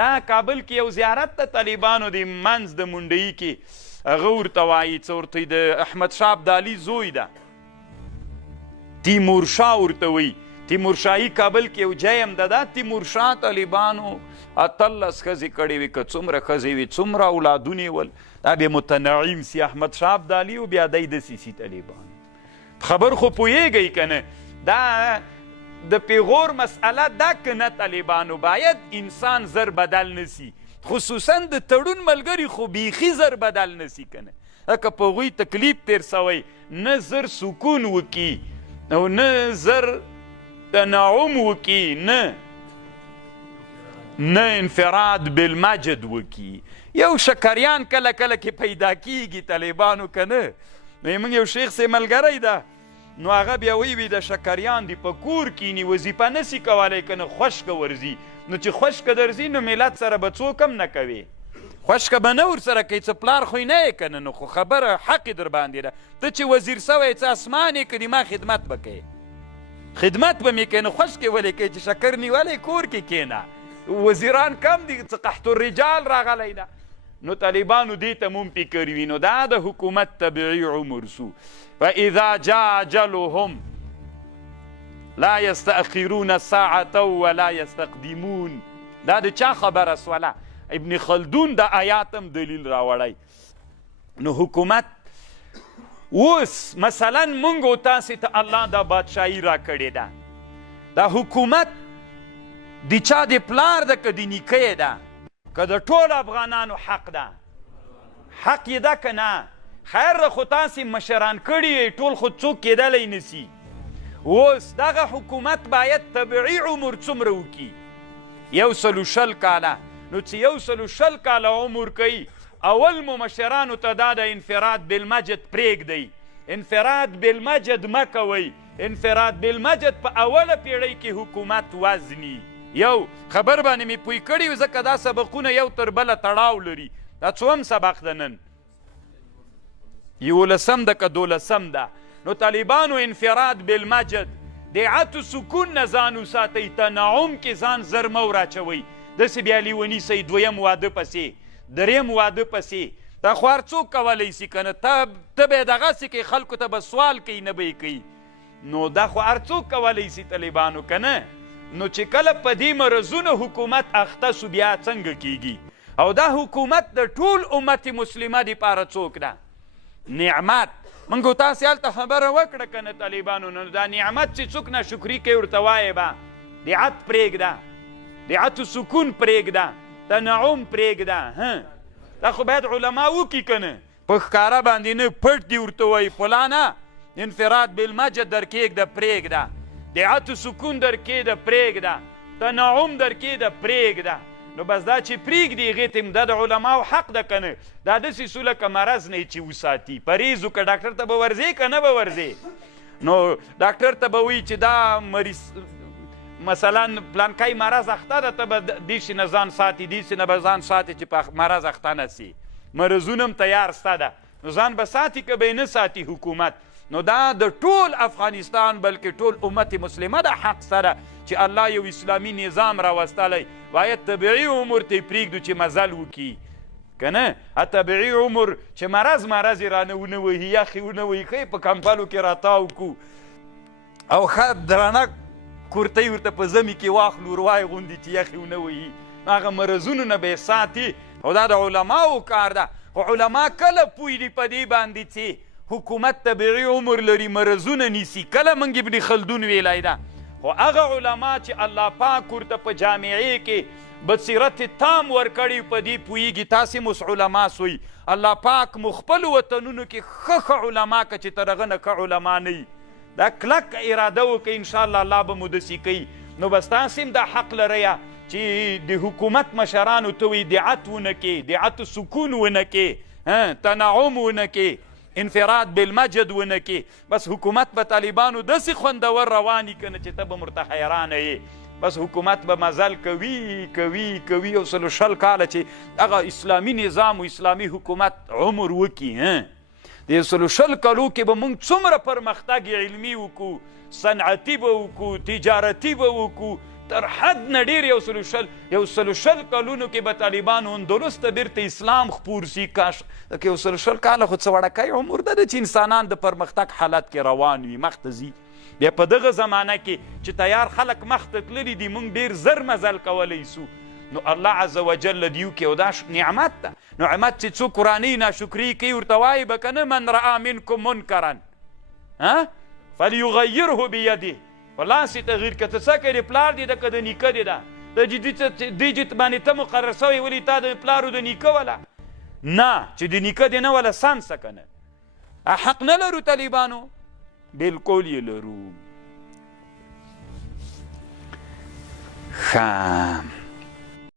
دا کابل کې یو زیارت د طالبانو د منځ د منډهي کې هغه ورته وایي څه ورته د احمدشاه ابدالي زوی ده تیمورشاه ورته وایي تیمورشاهي کابل کې یو ځای هم ده دا تیمورشاه طالبانو 18 ښځې کړې وي که څومره ښځې وي څومره اولادونه یې ول دا بیا متنعم سي احمدشاه ابدالي او بیا دی د سیسي طالبانو خبر خو پوهیږئ که نه دا د پیغور مسئله دا که نه طالبانو باید انسان زر بدل نسی خصوصا د تړون ملګري خو بیخي زر بدل نسی که نه که په هغوی تکلیف تیر سوی نه زر سکون وکي او نه زر تنعم وکي نه انفراد بالمجد وکي یو شکریان کله کله کې پیدا کیږي طالبانو که نه نو موږ یو شیخ صاحب ملګری ده نو هغه بیا وی د شکریان دی په کور کینی وظیفه نسی کولی که نه خوشکه ورځي نو چې خوشکه درځي نو ملت سره به څوک هم نه کوي خوشکه به نه ورسره کوي څه پلار خو یې نه یې که نه نو خو خبره حق در باندې ده ته چې وزیر سوی څه اسمان یې کړي ما خدمت به کوې خدمت به مې کوې نو خوشکې ولې کوې چې شکر نیولی کور کې کښېنه وزیران کم دي څه قحط الرجال راغلی ده نو طالبانو دې ته مون فکر وي نو دا د حکومت طبیعي عمر سو فاذا جاء اجلهم لا یستأخرون ساعة ولا یستقدمون دا د چا خبره سوله ابن خلدون دا آیات هم دلیل راوړی نو حکومت اوس مثلا مونږ او تاسې ته الله دا بادشاهي راکړې ده دا حکومت د چا د پلار ده که د نیکه ده که د ټول افغانانو حق ده حق یې ده که نه خیر ده خو تاسې مشران کړي ټول خو څوک کېدلی نسی اوس دغه حکومت باید طبیعي عمر څومره وکړي 100 کاله نو چې 100 کاله عمر کوي اول مو مشرانو ته دا د انفراد بالمجد پرېږدئ انفراد بالمجد مه کوئ انفراد بالمجد په اوله پیړۍ کې حکومت وزني یو خبر باندې مې پوی کړي ځکه دا سبقونه یو تر بله تړاو لري دا څوم سبق ده نن 11 ده که 12 ده نو طالبانو انفراد بالمجد د عطو سکون نه ځان وساتئ تنعم کې ځان زر مه وراچوئ داسې بیا لیونیسئ دویم واده پسې دریم واده پسې دا خو هر څوک کولی سي که نه ته به یې دغسې کوي خلکو ته به سوال کوي نه به یې کوي نو دا خو هر څوک کولی سي طالبانو که نه نو چې کله په دې مرضونو حکومت اخته سو بیا څنګه کیږي او دا حکومت د ټول امت مسلمه دپاره څوک ده نعمت موږ تاسې هلته خبره وکړه که نه طالبانو نو دا نعمت چې څوک ناشکري کوي ورته وایې به دعت پرېږده دعت سکون پرېږده تنعم پرېږده دا خو باید علما وکړي که نه په ښکاره باندې نه پټ دي ورته وایي فلانه انفراد بالمجد در کېږده پرېږده دعت سکون در کېږده پرېږده تنعم در کېږده پرېږده نو بس دا چې پرېږدي هغې ته دا د علماو حق ده که نه دا داسې سو لکه مرض نه چې وساتي پرهیز وکړه ډاکټر ته به ورځې که نه به ورځې نو ډاکټر ته به وایي چې دا مریض مثلا پلانکی مرض اخته ده ته به دېسې نه ځان ساتي دېسې نه به ځان ساتي چې په مرض اخته نه سي مرضونه هم تیار سته ده نو ځان به ساتي که به یې نه ساتي حکومت نو دا د ټول افغانستان بلکې ټول امت مسلمه د حق سره چې الله یو اسلامي نظام راوستلی باید طبیعي عمر ته یې پرېږدو چې مزل وکړي که نه طبیعي عمر چې مرض یې رانه ونه وهي یخې ونه وهي ښه په کمپلو کې راتاو کړو او ښه درانه کورتۍ ورته په ژمي کې واخلو روای غوندې چې یخې ونه وهي هغه مرضونو نه به یې ساتي او دا د علماو کار ده خو علما کله پوه دي په دې باندې چې حکومت طبیعي عمر لري مرضونه نیسي کله موږ ابن خلدون ویلی ده خو هغه علما چې الله پاک ورته په جامعې کې بصیرت تام ورکړي په دې پوهیږي تاسې مس علما سوئ الله پاک مو خپلو وطنونو کې ښه علما که چې تر هغه نه ښه علما نه وي دا کلک اراده وکړئ انشاءالله الله به مو داسې کوي نو بس تاسې هم دا حق لرئ چې د حکومت مشرانو ته وایي دعت ونه کې دعت سکون ونه کې تنعم ونه کې انفراد بالمجد ونه کې بس حکومت به طالبانو داسې خوندور رواني که نه چې ته به ورته حیرانه یې بس حکومت به مزل کوي کوي کوي او 100 کاله چې هغه اسلامي نظام و اسلامي حکومت عمر وکړي د 100 کالو کې به موږ څومره پرمختګ علمي وکړو صنعتي به وکړو تجارتي به وکړو تر حد نه ډېر یو سلو شل کلونو کې به طالبانو اندلس ته بیرته اسلام خپور سي کاش که یو سلو شل کاله خو څه وړکی عمر ده چې انسانان د پرمختګ حالت کې روان وي مخته ځي بیا په دغه زمانه کې چې تیار خلک مخته تللي دي موږ ډېر زر مزل کولی سو نو الله عز وجل دیو کې او دا نعمت ده نعمت چې څوک قرآني ناشکري کوي ورته وایي به که نه من رأى منکم منکرا فلیغیره بیده په لاس یې تغییر که ته څه کوې د پلار دی ده که د نیکه دی ده د دې چې باندې ته مقرر سوی ولې تا د پلارو د نیکه وله نه چې د نیکه دی نه وله سم څه که نه حق نه لرو طالبانو بالکل یې لرو ښه